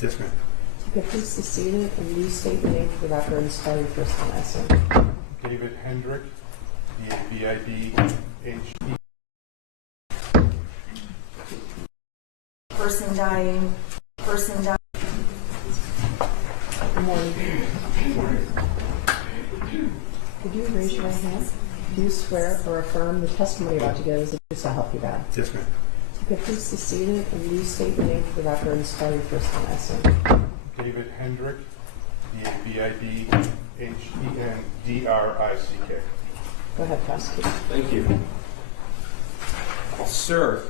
Yes, ma'am. Okay, please be seated and you state your name for the record and spell your first and last name. David Hendrick, D-A-V-I-D-H-E. Person dying. Good morning. Could you raise your right hand? Do you swear or affirm the testimony you're about to give is the truth so help you God? Yes, ma'am. Okay, please be seated and you state your name for the record and spell your first and last name. David Hendrick, D-A-V-I-D-H-E-N-D-R-I-C-K. Go ahead, prosecutor. Thank you. Sir,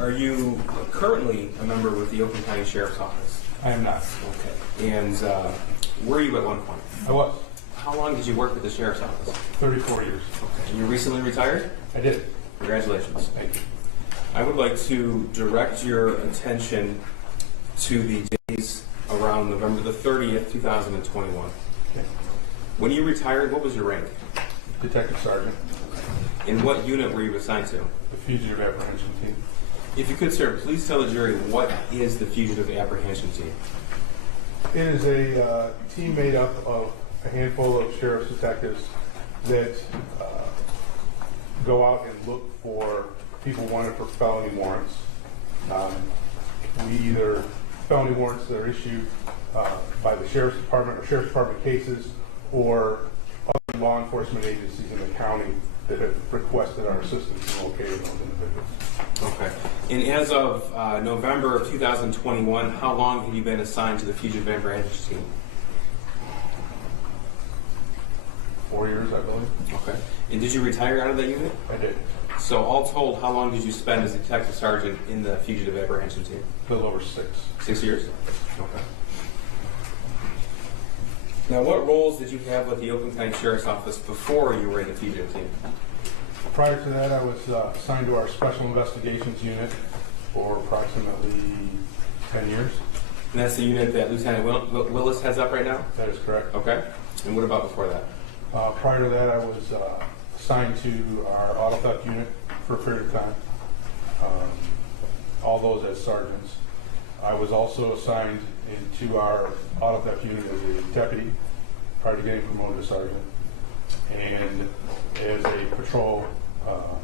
are you currently a member with the Oakland County Sheriff's Office? I am not. Okay. And were you at one point? I was. How long did you work with the Sheriff's Office? 34 years. Okay. And you recently retired? I did. Congratulations. Thank you. I would like to direct your attention to the days around November the 30th, 2021. Okay. When you retired, what was your rank? Detective Sergeant, And what unit were you assigned to? the Fugitive Apprehension Team. If you could, sir, please tell the jury what is the Fugitive Apprehension Team? It is a team made up of a handful of sheriff's detectives that go out and look for people wanted for felony warrants. We either felony warrants that are issued by the Sheriff's Department or Sheriff's Department cases or other law enforcement agencies in the county that have requested our assistance in locating those individuals. Okay. And as of November of 2021, how long have you been assigned to the Fugitive Apprehension Team? 4 years, I believe. Okay. And did you retire out of that unit? I did. So all told, how long did you spend as a detective sergeant in the Fugitive Apprehension Team? A little over 6. 6 years? Okay. Now, what roles did you have with the Oakland County Sheriff's Office before you were in the Fugitive Team? Prior to that, I was assigned to our Special Investigations Unit for approximately 10 years. And that's the unit that Lieutenant Willis heads up right now? That is correct. Okay. And what about before that? Prior to that, I was assigned to our Auto Theft Unit for a period of time, all those as sergeants. I was also assigned into our Auto Theft Unit as a deputy prior to getting promoted to sergeant, and as a patrol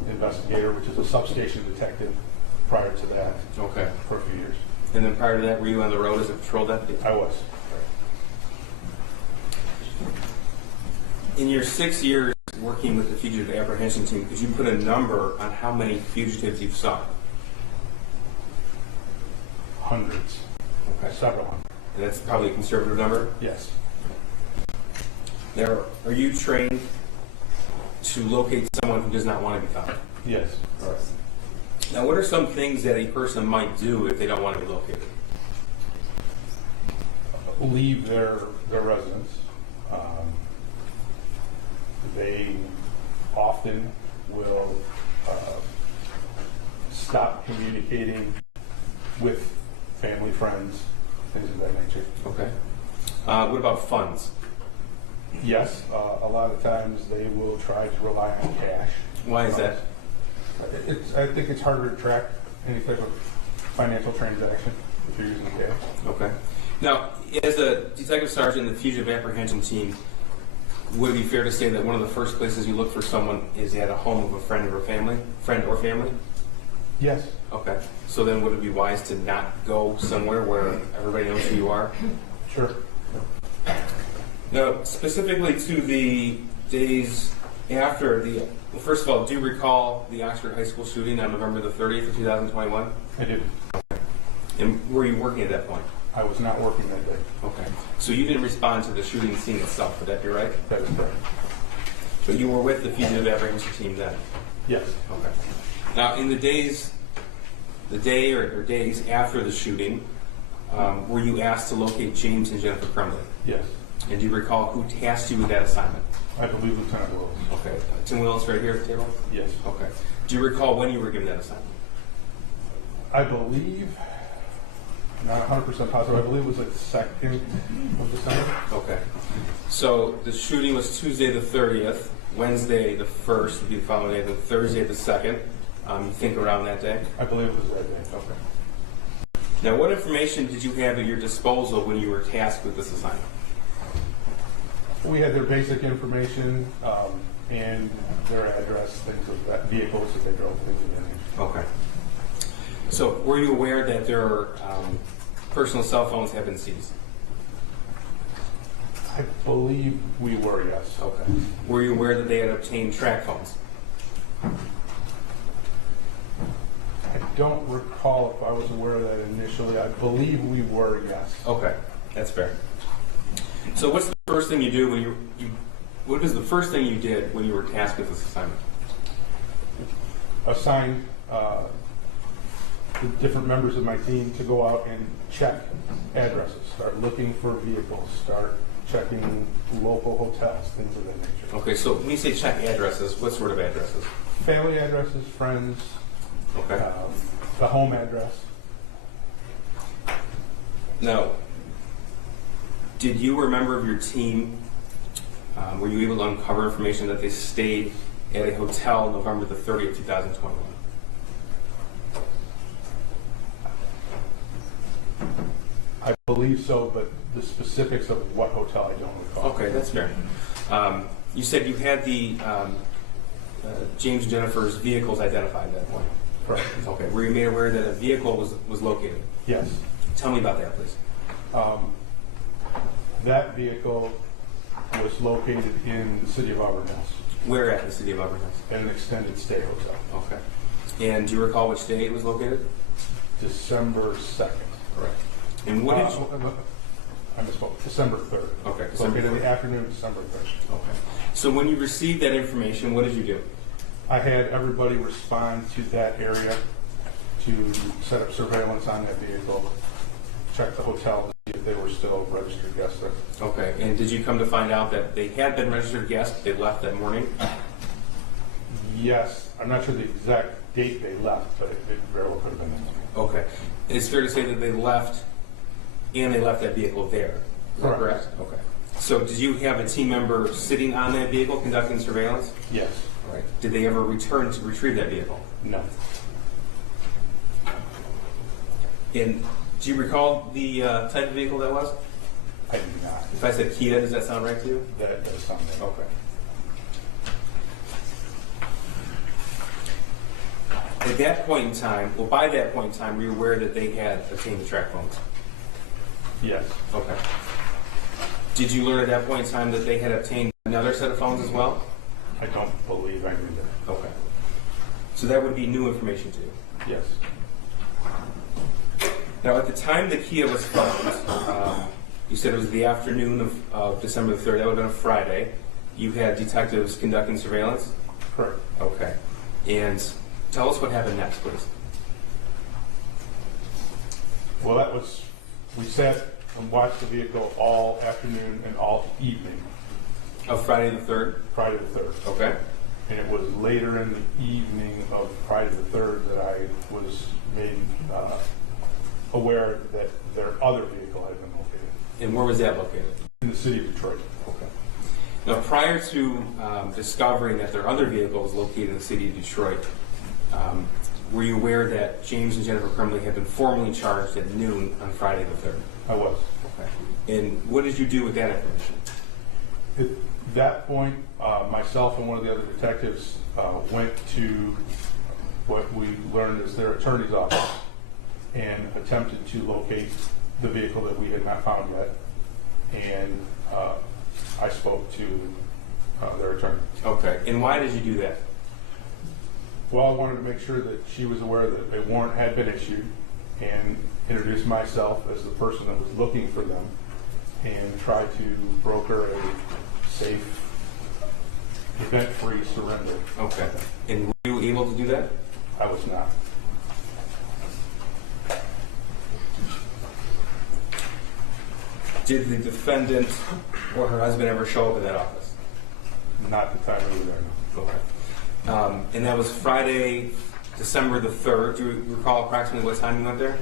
investigator, which is a substation detective prior to that. Okay. For a few years. And then prior to that, were you on the road as a patrol deputy? I was. In your 6 years working with the Fugitive Apprehension Team, could you put a number on how many fugitives you've sought? Hundreds. Okay. Several hundred. And that's probably a conservative number? Yes. Now, are you trained to locate someone who does not want to be found? Yes. All right. Now, what are some things that a person might do if they don't want to be located? Leave their residence. They often will stop communicating with family, friends, things of that nature. Okay. What about funds? Yes, a lot of times they will try to rely on cash. Why is that? I think it's harder to track any type of financial transaction if you're using cash. Okay. Now, as a detective sergeant in the Fugitive Apprehension Team, would it be fair to say that one of the first places you look for someone is at a home of a friend or family? Yes. Okay. So then would it be wise to not go somewhere where everybody knows who you are? Sure. Now, specifically to the days after well, first of all, do you recall the Oxford High School shooting on November the 30th of 2021? I did. And were you working at that point? I was not working that day. Okay. So you didn't respond to the shooting scene itself, would that be right? That is correct. But you were with the Fugitive Apprehension Team then? Yes. Okay. Now, in the day or days after the shooting, were you asked to locate James and Jennifer Crumbley? Yes. And do you recall who tasked you with that assignment? I believe Lieutenant Willis. Okay. Tim Willis right here at the table? Yes. Okay. Do you recall when you were given that assignment? I believe, not 100% positive, I believe it was like the 2nd of December. Okay. So the shooting was Tuesday the 30th, Wednesday the 1st would be the following day, then Thursday the 2nd. You think around that day? I believe it was that day. Okay. Now, what information did you have at your disposal when you were tasked with this assignment? We had their basic information and their address, things of that, vehicles that they drove, things of that nature. Okay. So, were you aware that their personal cell phones have been seized? I believe we were, yes. Okay. Were you aware that they had obtained track phones? I don't recall if I was aware of that initially. I believe we were, yes. Okay, that's fair. So, what's the first thing you do when what was the first thing you did when you were tasked with this assignment? Assigned the different members of my team to go out and check addresses, start looking for vehicles, start checking local hotels, things of that nature. Okay, so when you say check addresses, what sort of addresses? Family addresses, friends, Okay. the home address. Now, did you or a member of your team, were you able to uncover information that they stayed at a hotel November the 30th, 2021? I believe so, but the specifics of what hotel I don't recall. Okay, that's fair. You said you had the James and Jennifer's vehicles identified at that point. Correct. Okay. Were you made aware that a vehicle was located? Yes. Tell me about that, please. That vehicle was located in the city of Auburn Hills, Where at the city of Auburn Hills? at an extended stay hotel, Okay. And do you recall which day it was located? December 2nd. Correct. And what did you... I misspoke. December 3rd. Okay. December Located in 3rd. the afternoon, December 3rd. Okay. So when you received that information, what did you do? I had everybody respond to that area to set up surveillance on that vehicle, check the hotel to see if they were still registered guests there. Okay. And did you come to find out that they had been registered guests, they left that morning? Yes, I'm not sure the exact date they left, but it very well could have been that morning. Okay. And it's fair to say that they left and they left that vehicle there. Is that Correct. correct? Okay. So did you have a team member sitting on that vehicle conducting surveillance? Yes. All right. Did they ever return to retrieve that vehicle? No. And do you recall the type of vehicle that was? I do not. If I said Kia, does that sound right to you? That does sound right. Okay. At that point in time, well, by that point in time, were you aware that they had obtained the track phones? Yes. Okay. Did you learn at that point in time that they had obtained another set of phones as well? I don't believe I knew that. Okay. So that would be new information to you. Yes. Now, at the time the Kia was found, you said it was the afternoon of December the 3rd. That would have been a Friday. You had detectives conducting surveillance? Correct. Okay. And tell us what happened next, please. Well, that was, we sat and watched the vehicle all afternoon and all evening, Of Friday the 3rd? Friday the 3rd. Okay. And it was later in the evening of Friday the 3rd that I was made aware that their other vehicle had been located And where was that located? in the city of Detroit. Okay. Now, prior to discovering that their other vehicle was located in the city of Detroit, were you aware that James and Jennifer Crumbley had been formally charged at noon on Friday the 3rd? I was. Okay. And what did you do with that information? At that point, myself and one of the other detectives went to what we learned is their attorney's office and attempted to locate the vehicle that we had not found yet. And I spoke to their attorney. Okay. And why did you do that? Well, I wanted to make sure that she was aware that a warrant had been issued and introduce myself as the person that was looking for them and try to broker a safe, event-free surrender. Okay. And were you able to do that? I was not. Did the defendant or her husband ever show up at that office? Not the time we were there, no. Okay. And that was Friday, December the 3rd. Do you recall approximately what time you went there?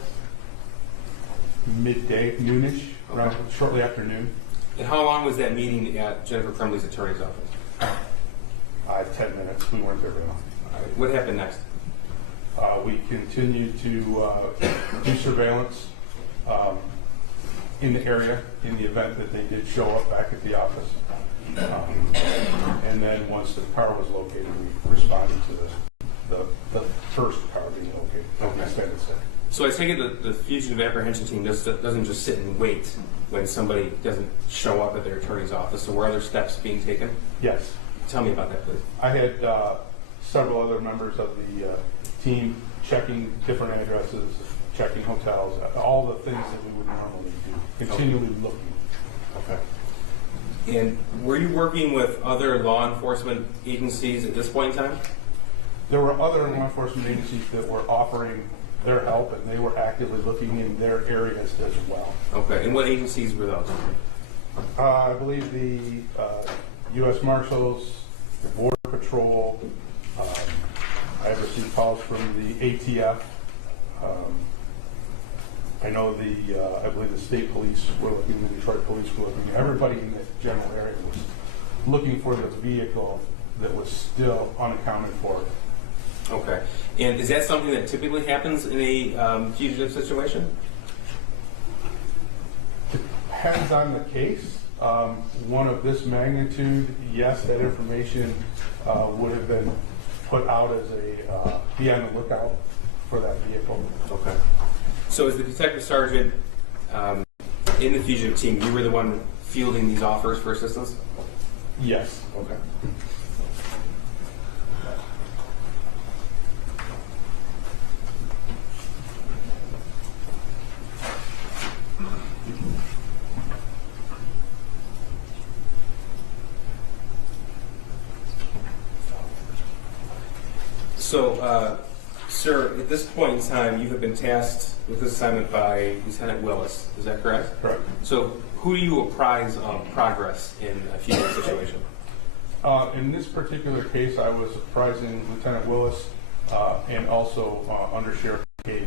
Midday, noonish, around Okay. shortly after noon. And how long was that meeting at Jennifer Crumbley's attorney's office? 10 minutes. We weren't there very long. All right. What happened next? We continued to do surveillance in the area in the event that they did show up back at the office. And then once the car was located, we responded to the first car being located. Okay. Extended stay. So I take it the Fugitive Apprehension team doesn't just sit and wait when somebody doesn't show up at their attorney's office. So were other steps being taken? Yes. Tell me about that, please. I had several other members of the team checking different addresses, checking hotels, all the things that we would normally do, continually looking. Okay. And were you working with other law enforcement agencies at this point in time? There were other law enforcement agencies that were offering their help, and they were actively looking in their areas as well. Okay. And what agencies were those? I believe the U.S. Marshals, the Border Patrol. I received calls from the ATF. I know I believe the state police were looking, the Detroit police were looking. Everybody in that general area was looking for the vehicle that was still unaccounted for. Okay. And is that something that typically happens in a fugitive situation? Depends on the case. One of this magnitude, yes, that information would have been put out as a be on the lookout for that vehicle. Okay. So as the detective sergeant in the fugitive team, you were the one fielding these offers for assistance? Yes. Okay. So, sir, at this point in time, you have been tasked with this assignment by Lieutenant Willis. Is that correct? Correct. So, who do you apprise of progress in a fugitive situation? In this particular case, I was apprising Lieutenant Willis and also Under Sheriff Cade,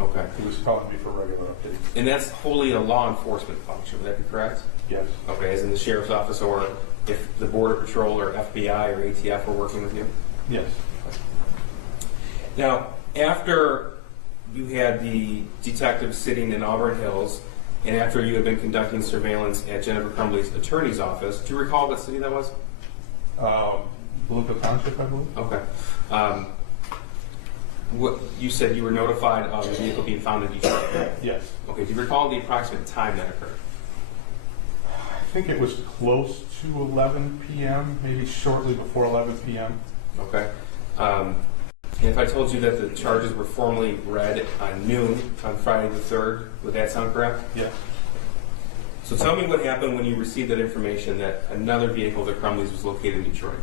Okay. who was calling me for regular updates. And that's wholly a law enforcement function. Would that be correct? Yes. Okay, as in the sheriff's office, or if the Border Patrol or FBI or ATF were working with you? Yes. Now, after you had the detective sitting in Auburn Hills, and after you had been conducting surveillance at Jennifer Crumbley's attorney's office, do you recall what city that was? Bloomfield Township, I believe. Okay. What you said you were notified of the vehicle being found in Detroit. Yes. Okay. Do you recall the approximate time that occurred? I think it was close to 11 p.m., maybe shortly before 11 p.m. Okay. And if I told you that the charges were formally read on noon on Friday the 3rd, would that sound correct? Yes. So tell me what happened when you received that information that another vehicle, the Crumbley's, was located in Detroit.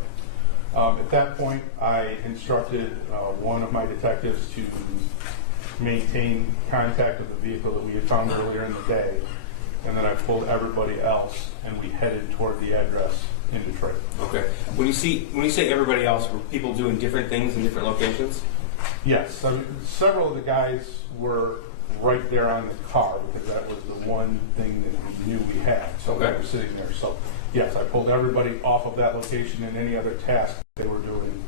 At that point, I instructed one of my detectives to maintain contact with the vehicle that we had found earlier in the day, and then I pulled everybody else, and we headed toward the address in Detroit. Okay. When you say everybody else, were people doing different things in different locations? Yes. I mean, several of the guys were right there on the car because that was the one thing that we knew we had. So Okay. they were sitting there. So yes, I pulled everybody off of that location and any other task they were doing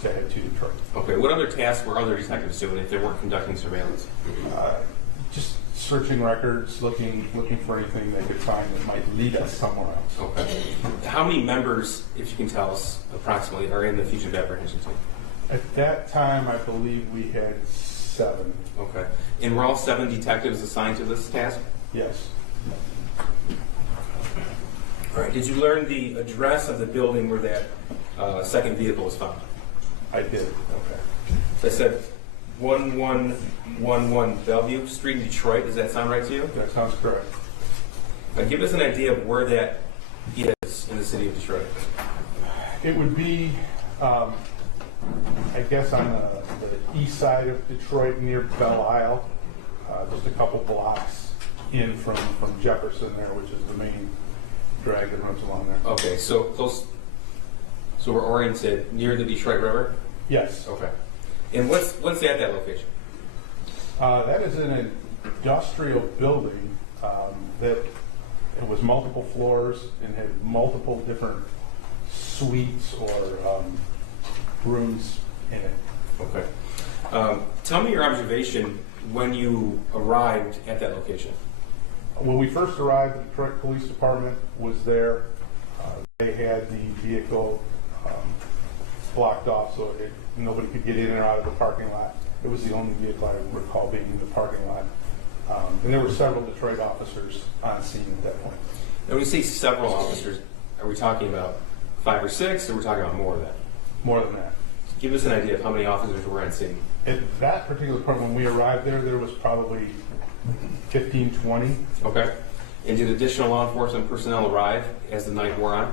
to head to Detroit. Okay. What other tasks were other detectives doing if they weren't conducting surveillance? Just searching records, looking for anything they could find that might lead us somewhere else. Okay. How many members, if you can tell us approximately, are in the Fugitive Apprehension team? At that time, I believe we had 7. Okay. And were all 7 detectives assigned to this task? Yes. All right. Did you learn the address of the building where that second vehicle was found? I did. Okay. So I said 1111 Bellevue Street in Detroit. Does that sound right to you? That sounds correct. Give us an idea of where that is in the city of Detroit. It would be, I guess, on the east side of Detroit near Belle Isle, just a couple blocks in from Jefferson there, which is the main drag that runs along there. Okay, so close. So we're oriented near the Detroit River? Yes. Okay. And what's at that location? That is an industrial building that it was multiple floors and had multiple different suites or rooms in it. Okay. Tell me your observation when you arrived at that location? When we first arrived, the Detroit Police Department was there. They had the vehicle blocked off so nobody could get in or out of the parking lot. It was the only vehicle I recall being in the parking lot. And there were several Detroit officers on scene at that point. And when you say several officers, are we talking about 5 or 6, or are we talking about more of that? More than that. Give us an idea of how many officers were on scene. At that particular point, when we arrived there was probably 15, 20. Okay. And did additional law enforcement personnel arrive as the night wore on?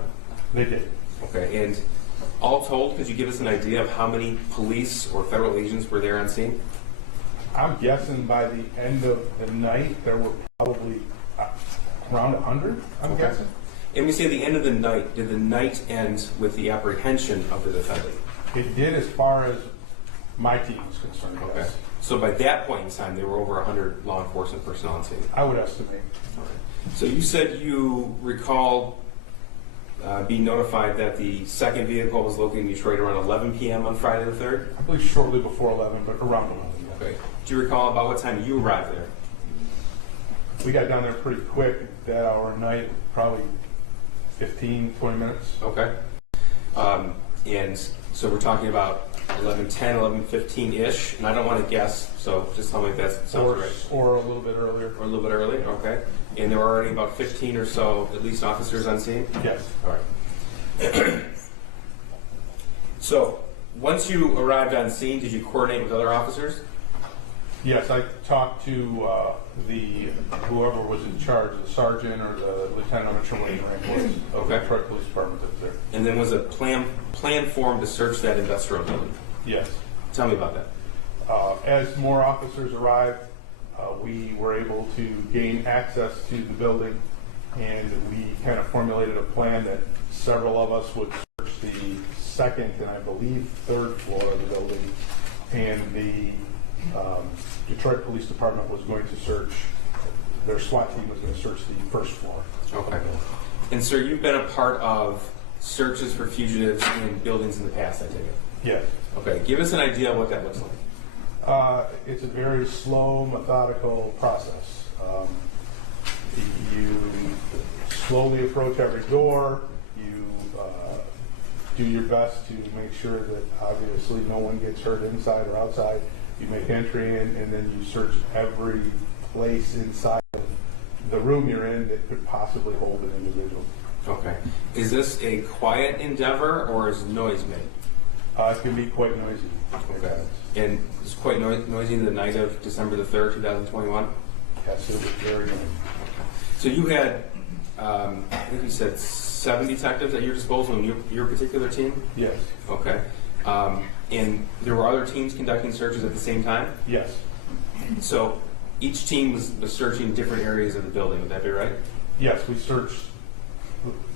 They did. Okay. And all told, could you give us an idea of how many police or federal agents were there on scene? I'm guessing by the end of the night, there were probably around 100, I'm guessing. And we say the end of the night, did the night end with the apprehension of the defendant? It did as far as my team was concerned, Okay. yes. So by that point in time, there were over 100 law enforcement personnel on scene. I would estimate. So you said you recall being notified that the second vehicle was located in Detroit around 11 p.m. on Friday the 3rd? I believe shortly before 11, but around 11. Yes. Okay. Do you recall about what time you arrived there? We got down there pretty quick that hour of night, probably 15, 20 minutes. Okay. And so we're talking about 11:10, 11:15-ish, and I don't want to guess, so just tell me if that sounds right. Or a little bit earlier. Or a little bit early, okay. And there were already about 15 or so, at least, officers on scene? Yes. All right. So, once you arrived on scene, did you coordinate with other officers? Yes, I talked to whoever was in charge, the sergeant or the lieutenant, I'm not sure what his rank was, of the Detroit Police Department that's there. And then was a plan formed to search that industrial building? Yes. Tell me about that. As more officers arrived, we were able to gain access to the building, and we kind of formulated a plan that several of us would search the second and I believe third floor of the building, and the Detroit Police Department was going to search, their SWAT team was going to search the first floor. Okay. And sir, you've been a part of searches for fugitives in buildings in the past, I take it? Yes. Okay, give us an idea of what that looks like. It's a very slow, methodical process. You slowly approach every door. You do your best to make sure that obviously no one gets hurt inside or outside. You make entry in, and then you search every place inside of the room you're in that could possibly hold an individual. Okay. Is this a quiet endeavor, or is noise made? It can be quite noisy. Okay. And it's quite noisy the night of December the 3rd, 2021? Yes, it was very noisy. So you had, I think you said 7 detectives at your disposal in your particular team? Yes. Okay. And there were other teams conducting searches at the same time? Yes. So each team was searching different areas of the building, would that be right? Yes, we searched.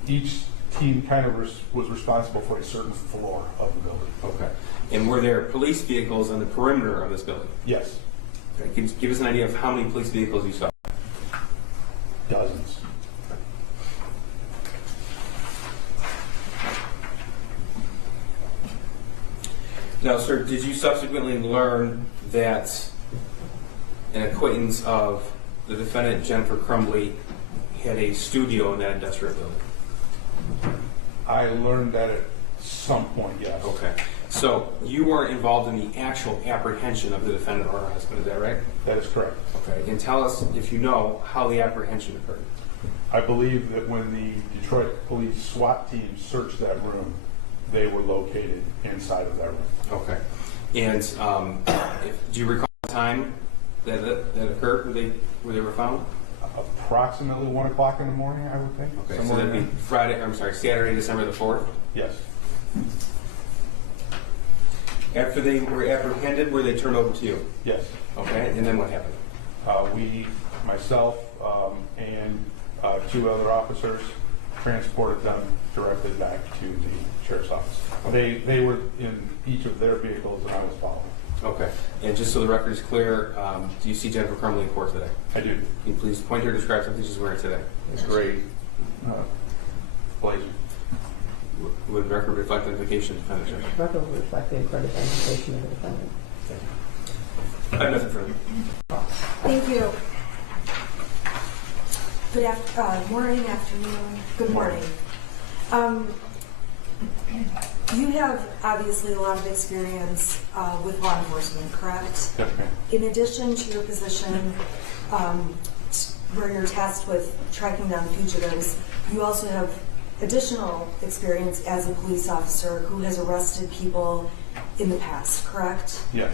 Each team kind of was responsible for a certain floor of the building. Okay. And were there police vehicles on the perimeter of this building? Yes. Okay. Give us an idea of how many police vehicles you saw. Dozens. Now, sir, did you subsequently learn that an acquaintance of the defendant, Jennifer Crumbley, had a studio in that industrial building? I learned that at some point, yes. Okay. So you weren't involved in the actual apprehension of the defendant or her husband, is that right? That is correct. Okay. And tell us, if you know, how the apprehension occurred. I believe that when the Detroit Police SWAT team searched that room, they were located inside of that room. Okay. And do you recall the time that occurred where they were found? Approximately 1 o'clock in the morning, I would think. Okay, so Somewhere that'd be Saturday, December the 4th? Yes. After they were apprehended, were they turned over to you? Yes. Okay, and then what happened? Myself, and 2 other officers transported them directly back to the sheriff's office. They were in each of their vehicles, and I was following. Okay, and just so the record is clear, do you see Jennifer Crumbley in court today? I do. Can you please point her and describe something she's wearing today? It's great. Blazer. Would the record reflect identification of the defendant? Record will reflect the identification of the defendant. I have nothing further. Thank you. Good morning, afternoon, good morning. You have obviously a lot of experience with law enforcement, correct? Yes, ma'am. In addition to your position where you're tasked with tracking down fugitives, you also have additional experience as a police officer who has arrested people in the past, correct? Yes.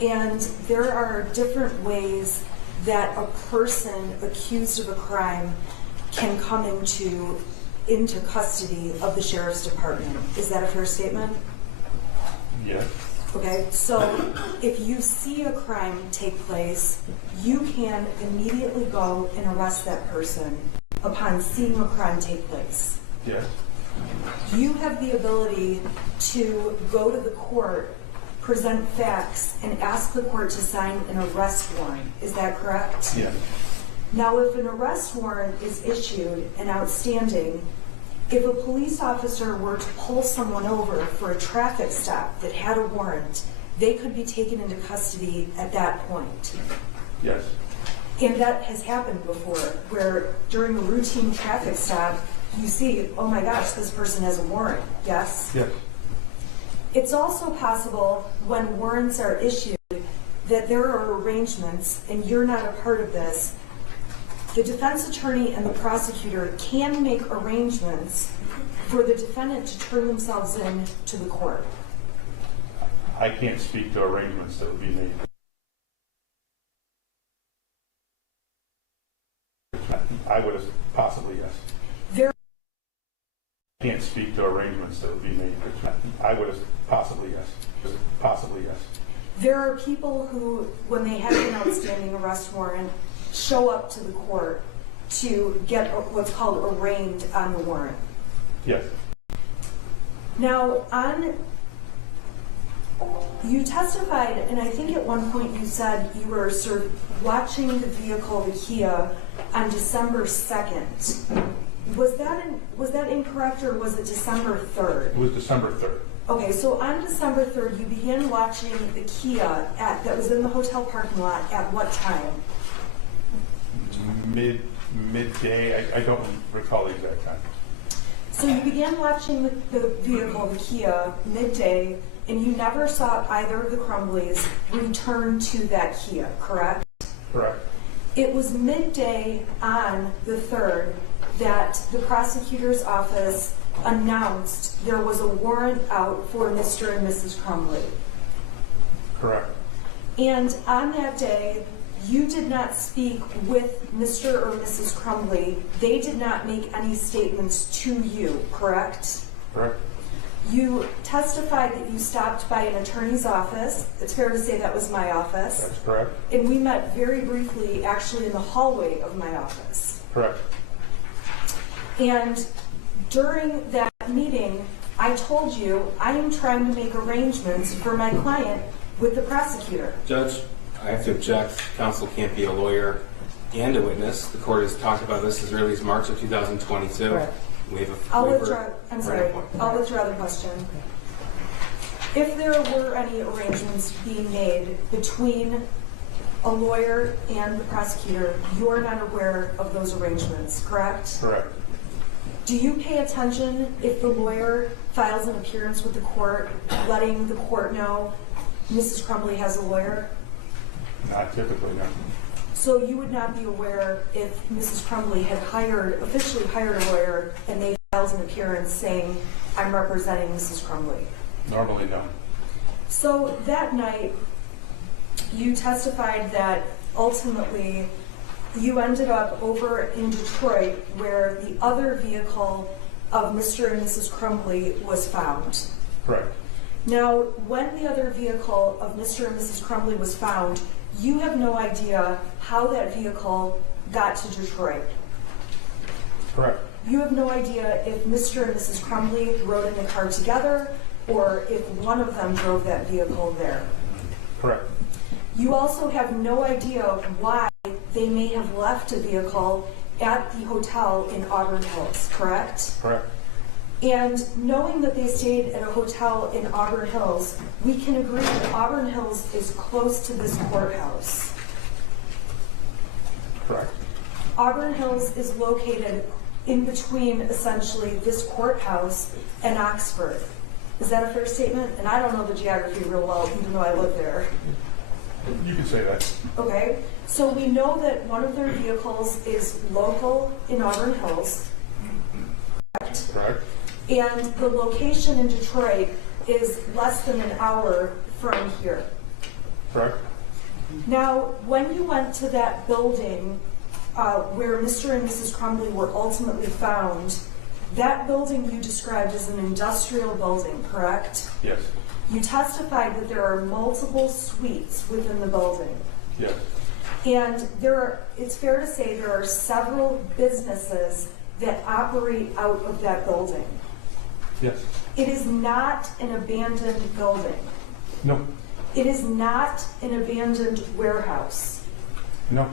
And there are different ways that a person accused of a crime can come into custody of the sheriff's department. Is that a fair statement? Yes. Okay, so if you see a crime take place, you can immediately go and arrest that person upon seeing a crime take place. Yes. You have the ability to go to the court, present facts, and ask the court to sign an arrest warrant. Is that correct? Yes. Now, if an arrest warrant is issued and outstanding, if a police officer were to pull someone over for a traffic stop that had a warrant, they could be taken into custody at that point. Yes. And that has happened before, where during a routine traffic stop, you see, oh my gosh, this person has a warrant, yes? Yes. It's also possible when warrants are issued that there are arrangements, and you're not a part of this. The defense attorney and the prosecutor can make arrangements for the defendant to turn themselves in to the court. I can't speak to arrangements that would be made. I would have possibly, yes. There I can't speak to arrangements that would be made. I would have possibly, yes. Possibly, yes. There are people who, when they have an outstanding arrest warrant, show up to the court to get what's called arraigned on the warrant. Yes. Now, you testified, and I think at one point you said you were sort of watching the vehicle, the Kia, on December 2nd. Was that incorrect, or was it December 3rd? It was December 3rd. Okay, so on December 3rd, you began watching the Kia that was in the hotel parking lot at what time? Midday. I don't recall the exact time. So you began watching the vehicle, the Kia, midday, and you never saw either of the Crumbleys return to that Kia, correct? Correct. It was midday on the 3rd that the prosecutor's office announced there was a warrant out for Mr. and Mrs. Crumbley. Correct. And on that day, you did not speak with Mr. or Mrs. Crumbley. They did not make any statements to you, correct? Correct. You testified that you stopped by an attorney's office. It's fair to say that was my office. That's correct. And we met very briefly, actually, in the hallway of my office. Correct. And during that meeting, I told you I am trying to make arrangements for my client with the prosecutor. Judge, I have to object. Counsel can't be a lawyer and a witness. The court has talked about this as early as March of 2022. Right. We have a I'll waiver withdraw. I'm right sorry. at point. I'll withdraw the question. If there were any arrangements being made between a lawyer and the prosecutor, you're not aware of those arrangements, correct? Correct. Do you pay attention if the lawyer files an appearance with the court, letting the court know Mrs. Crumbley has a lawyer? Not typically, no. So you would not be aware if Mrs. Crumbley had officially hired a lawyer and they filed an appearance saying, I'm representing Mrs. Crumbley? Normally, no. So that night, you testified that ultimately you ended up over in Detroit where the other vehicle of Mr. and Mrs. Crumbley was found. Correct. Now, when the other vehicle of Mr. and Mrs. Crumbley was found, you have no idea how that vehicle got to Detroit. Correct. You have no idea if Mr. and Mrs. Crumbley rode in the car together or if one of them drove that vehicle there. Correct. You also have no idea why they may have left a vehicle at the hotel in Auburn Hills, correct? Correct. And knowing that they stayed at a hotel in Auburn Hills, we can agree that Auburn Hills is close to this courthouse. Correct. Auburn Hills is located in between, essentially, this courthouse and Oxford. Is that a fair statement? And I don't know the geography real well, even though I live there. You can say that. Okay, so we know that one of their vehicles is local in Auburn Hills. Correct. Correct. And the location in Detroit is less than an hour from here. Correct. Now, when you went to that building where Mr. and Mrs. Crumbley were ultimately found, that building you described as an industrial building, correct? Yes. You testified that there are multiple suites within the building. Yes. And it's fair to say there are several businesses that operate out of that building. Yes. It is not an abandoned building. No. It is not an abandoned warehouse. No.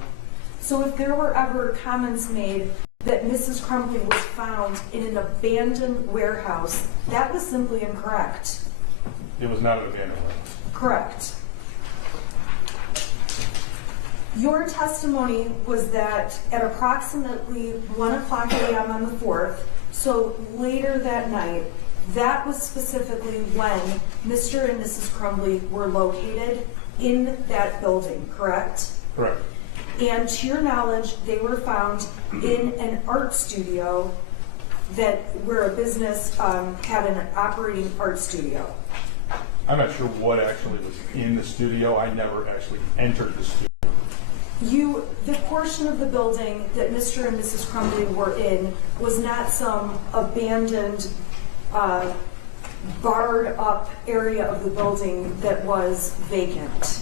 So if there were ever comments made that Mrs. Crumbley was found in an abandoned warehouse, that was simply incorrect. It was not an abandoned one. Correct. Your testimony was that at approximately 1 o'clock a.m. on the 4th, so later that night, that was specifically when Mr. and Mrs. Crumbley were located in that building, correct? Correct. And to your knowledge, they were found in an art studio where a business had an operating art studio. I'm not sure what actually was in the studio. I never actually entered the studio. The portion of the building that Mr. and Mrs. Crumbley were in was not some abandoned, barred up area of the building that was vacant.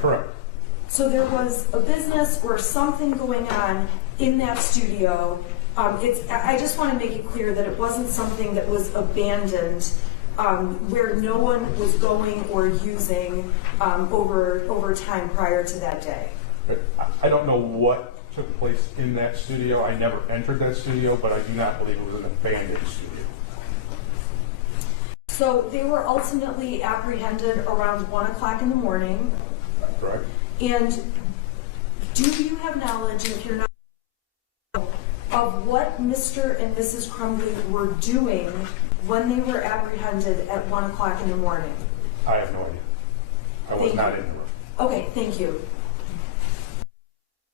Correct. So there was a business or something going on in that studio. I just want to make it clear that it wasn't something that was abandoned where no one was going or using over time prior to that day. I don't know what took place in that studio. I never entered that studio, but I do not believe it was an abandoned studio. So they were ultimately apprehended around 1 o'clock in the morning. Correct. And do you have knowledge, if you're not, of what Mr. and Mrs. Crumbley were doing when they were apprehended at 1 o'clock in the morning? I have no idea. I was not in the room. Okay, thank you.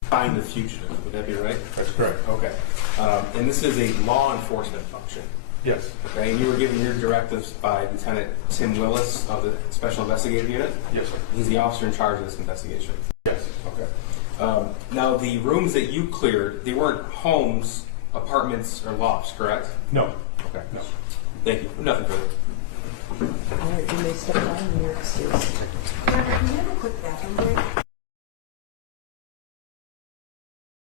Find the fugitive, would that be right? That's correct. Okay. And this is a law enforcement function. Yes. Okay, and you were given your directives by Lieutenant Tim Willis of the Special Investigative Unit? Yes, sir. He's the officer in charge of this investigation. Yes. Okay. Now, the rooms that you cleared, they weren't homes, apartments, or lofts, correct? No. Okay. No. Thank you. Nothing further. All right, you may step down and you're excused. Can we have a quick bathroom break?